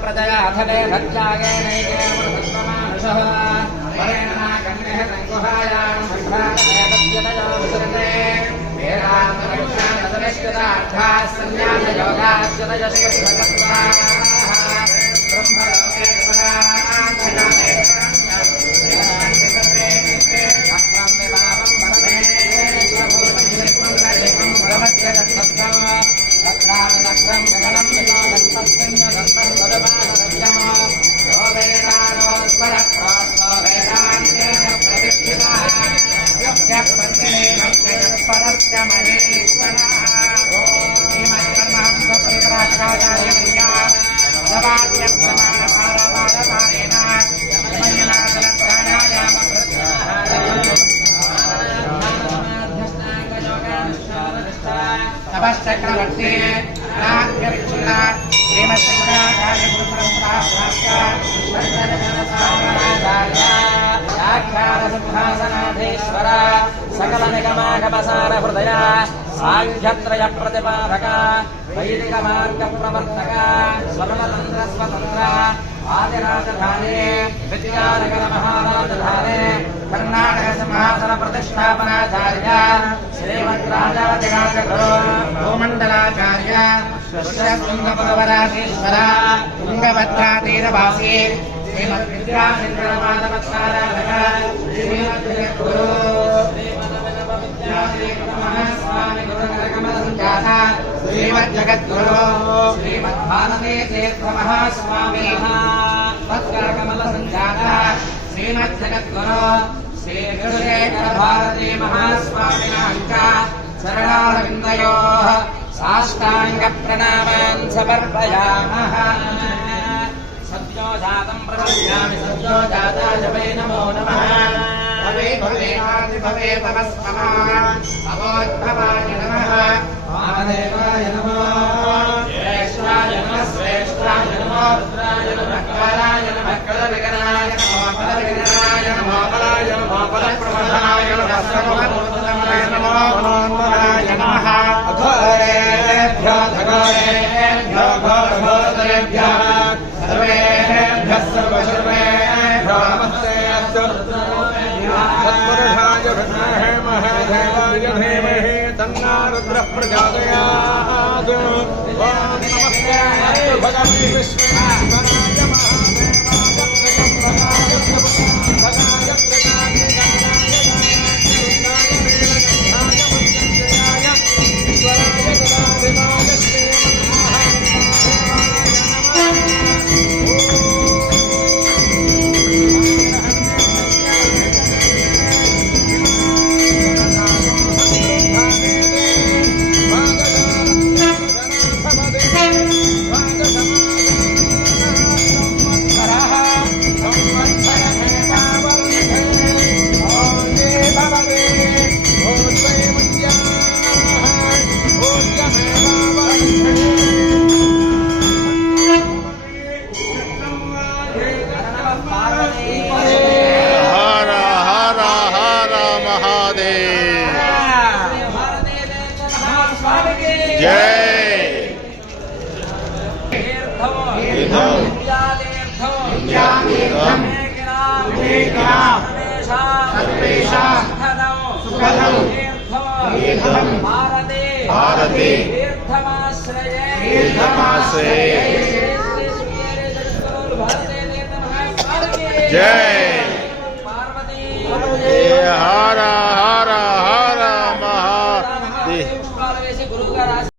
प्रजयाथले भज्जागे नैकेमनुषः वरेणा कन्यः संकुहायां भद्रातमेतद्यतयो विसृते वेदान्तविज्ञानसनिष्ठितार्थाः सन्न्यासयोगाश्चतयश्चतत्वाः ब्रह्मलोके परान्तरामे चक्रवर्ती नाट्यविचुला श्रीमद्शंकराचार्य गुरुपरंपराचार्य सकल निगमागमसार हृदय सांख्यत्रय प्रतिपादक वैदिक मार्ग प्रवर्तक स्वतंत्र स्वतंत्र आदिराजधानी विद्यानगर महाराजधानी कर्नाटक सिंहासन प्रतिष्ठापनाचार्य श्रीमद्राजाधिराजगुरु भूमंडलाचार्य तुंगपरवराधीश्वर तुंगभद्रातीरवासी श्रीमद्विद्याचंद्रपादपत्ताराधक श्रीमद्जगद्गुरु श्रीमद्जगद्गुरु श्रीमद्भारती तीर्थ महास्वामी भद्रकमल संजाता श्रीमद्जगद्गुरु श्री गुरुशेखर भारती महास्वामिनां शरणारविन्दयोः साष्टांग प्रणामान् समर्पयामः। सद्योजातं प्रपद्यामि सद्योजाताय वै नमो नमः। भवे भवेनादि भवे तमस्मः भवोद्भवाय नमः महादेवाय नमः श्रेष्ठाय नमः श्रेष्ठाय नमः रुद्राय नमः कालाय नमः कलविघ्नाय नमः फलविघ्नाय नमः फलाय नमः फलप्रमदाय नमः सर्वभूतनाय नमः मनोन्मनाय नमः अघोरेभ्यो घोरेभ्यो घोरघोरतरेभ्यः सर्वेभ्यः सर्वशर्वेभ्यो नमस्ते तत्पुरुषाय विद्महे महादेवाय धीमहि तन्नो रुद्रः प्रचोदयात्। ॐ नमस्ते भगवते विश्वेश्वराय महादेवाय भगाय भारती तीर्थमाश्रये जय।